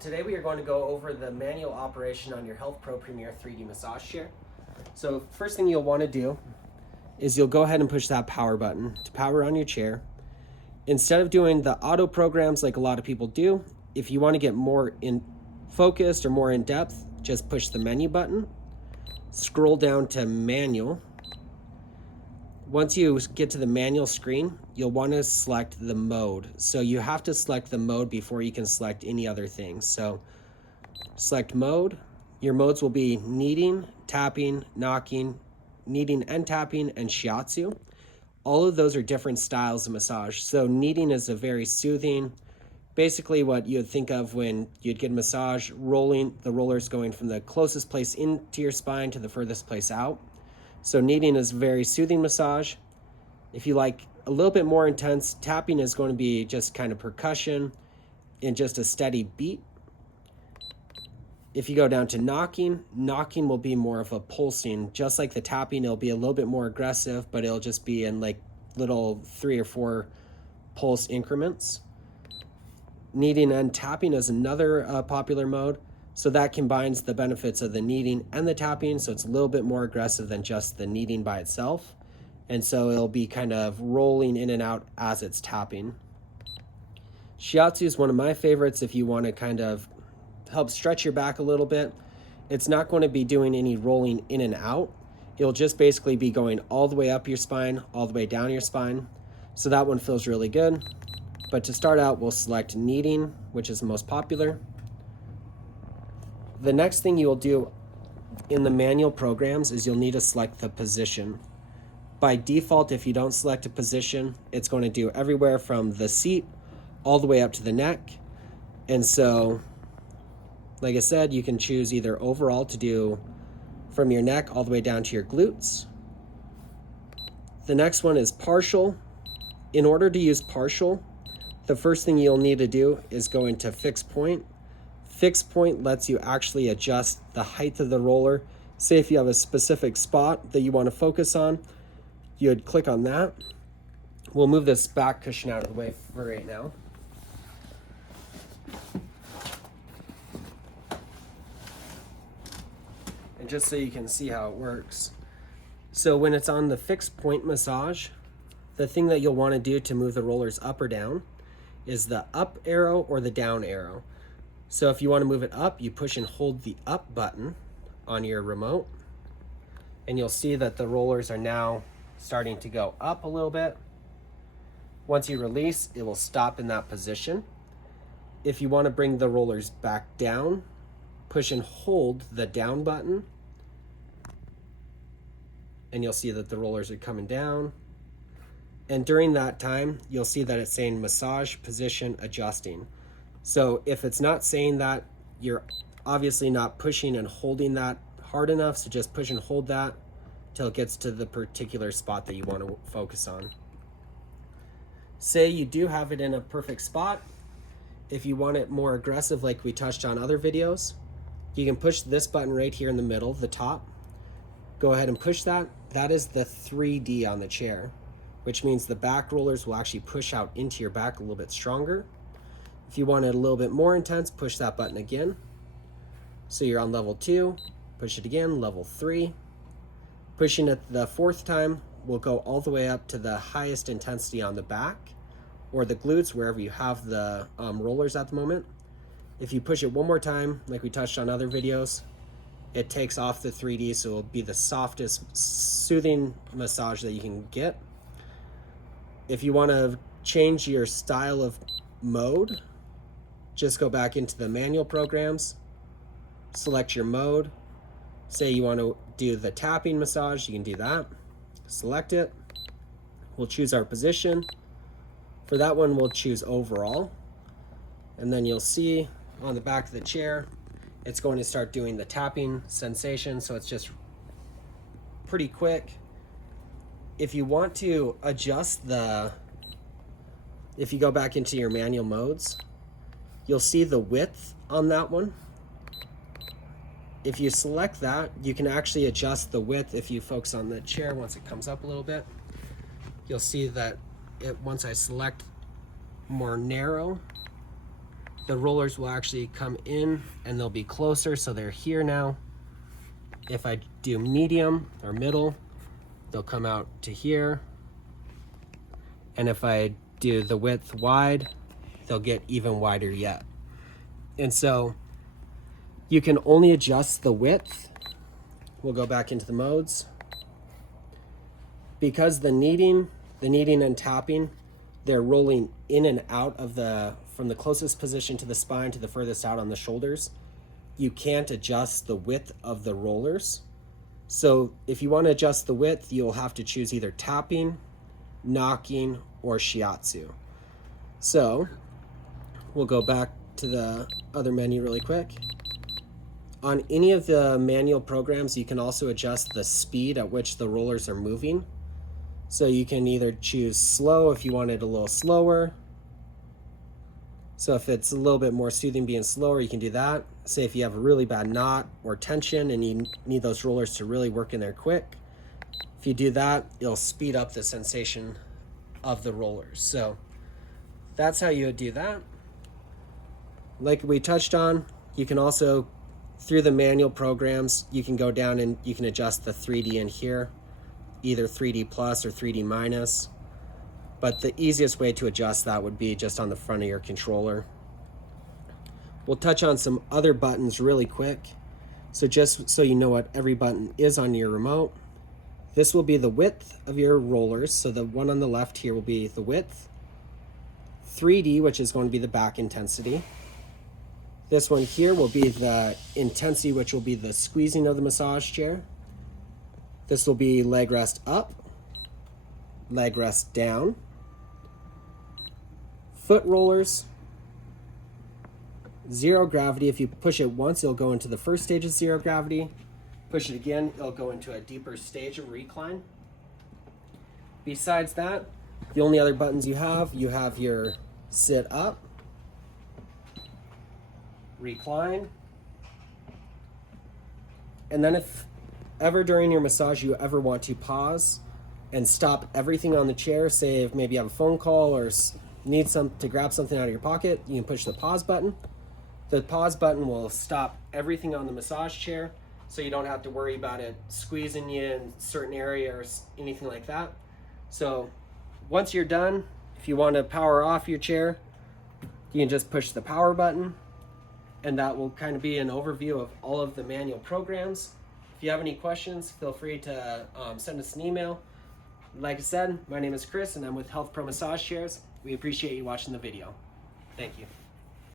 Today we are going to go over the manual operation on your HealthPro Premier 3D massage chair. So first thing you'll want to do is you'll go ahead and push that power button to power on your chair. Instead of doing the auto programs like a lot of people do, if you want to get more in focused or more in depth, just push the menu button, scroll down to manual. Once you get to the manual screen, you'll want to select the mode. So you have to select the mode before you can select any other things. So select mode. Your modes will be kneading, tapping, knocking, kneading and tapping, and shiatsu. All of those are different styles of massage. So kneading is a very soothing, basically what you'd think of when you'd get a massage, rolling, the rollers going from the closest place into your spine to the furthest place out. So kneading is very soothing massage. If you like a little bit more intense, tapping is going to be just kind of percussion and just a steady beat. If you go down to knocking, knocking will be more of a pulsing. Just like the tapping, it'll be a little bit more aggressive, but it'll just be in like little 3 or 4 pulse increments. Kneading and tapping is another popular mode. So that combines the benefits of the kneading and the tapping, so it's a little bit more aggressive than just the kneading by itself. And so it'll be kind of rolling in and out as it's tapping. Shiatsu is one of my favorites if you want to kind of help stretch your back a little bit. It's not going to be doing any rolling in and out. It'll just basically be going all the way up your spine, all the way down your spine. So that one feels really good. But to start out, we'll select kneading, which is the most popular. The next thing you'll do in the manual programs is you'll need to select the position. By default, if you don't select a position, it's going to do everywhere from the seat all the way up to the neck. And so, like I said, you can choose either overall to do from your neck all the way down to your glutes. The next one is partial. In order to use partial, the first thing you'll need to do is go into fixed point. Fixed point lets you actually adjust the height of the roller. Say if you have a specific spot that you want to focus on, you would click on that. We'll move this back cushion out of the way for right now. And just so you can see how it works. So when it's on the fixed point massage, the thing that you'll want to do to move the rollers up or down is the up arrow or the down arrow. So if you want to move it up, you push and hold the up button on your remote, and you'll see that the rollers are now starting to go up a little bit. Once you release, it will stop in that position. If you want to bring the rollers back down, push and hold the down button, and you'll see that the rollers are coming down. And during that time, you'll see that it's saying massage position adjusting. So if it's not saying that, you're obviously not pushing and holding that hard enough, so just push and hold that till it gets to the particular spot that you want to focus on. Say you do have it in a perfect spot. If you want it more aggressive like we touched on other videos, you can push this button right here in the middle, the top. Go ahead and push that. That is the 3D on the chair, which means the back rollers will actually push out into your back a little bit stronger. If you want it a little bit more intense, push that button again. So you're on level 2, push it again, level 3. Pushing it the 4th time will go all the way up to the highest intensity on the back or the glutes, wherever you have the rollers at the moment. If you push it one more time, like we touched on other videos, it takes off the 3D, so it'll be the softest, soothing massage that you can get. If you want to change your style of mode, just go back into the manual programs, select your mode. Say you want to do the tapping massage, you can do that. Select it. We'll choose our position. For that one, we'll choose overall. And then you'll see on the back of the chair, it's going to start doing the tapping sensation, so it's just pretty quick. If you want to adjust if you go back into your manual modes, you'll see the width on that one. If you select that, you can actually adjust the width. If you focus on the chair, once it comes up a little bit, you'll see that once I select more narrow, the rollers will actually come in and they'll be closer, so they're here now. If I do medium or middle, they'll come out to here. And if I do the width wide, they'll get even wider yet. And so you can only adjust the width. We'll go back into the modes. Because the kneading and tapping, they're rolling in and out of from the closest position to the spine to the furthest out on the shoulders. You can't adjust the width of the rollers. So if you want to adjust the width, you'll have to choose either tapping, knocking, or shiatsu. So we'll go back to the other menu really quick. On any of the manual programs, you can also adjust the speed at which the rollers are moving. So you can either choose slow if you want it a little slower. So if it's a little bit more soothing being slower, you can do that. Say if you have a really bad knot or tension and you need those rollers to really work in there quick, if you do that, it'll speed up the sensation of the rollers. So that's how you would do that. Like we touched on, you can also, through the manual programs, you can go down and you can adjust the 3D in here, either 3D plus or 3D minus. But the easiest way to adjust that would be just on the front of your controller. We'll touch on some other buttons really quick. So just so you know what every button is on your remote, this will be the width of your rollers. So the one on the left here will be the width. 3D, which is going to be the back intensity. This one here will be the intensity, which will be the squeezing of the massage chair. This will be leg rest up, leg rest down. Foot rollers, zero gravity. If you push it once, it'll go into the first stage of zero gravity. Push it again, it'll go into a deeper stage of recline. Besides that, the only other buttons you have your sit up, recline, and then if ever during your massage you ever want to pause and stop everything on the chair, say if maybe you have a phone call or need to grab something out of your pocket, you can push the pause button. The pause button will stop everything on the massage chair, so you don't have to worry about it squeezing you in certain areas or anything like that. So once you're done, if you want to power off your chair, you can just push the power button, and that will kind of be an overview of all of the manual programs. If you have any questions, feel free to send us an email. Like I said, my name is Chris and I'm with HealthPro Massage Chairs. We appreciate you watching the video. Thank you.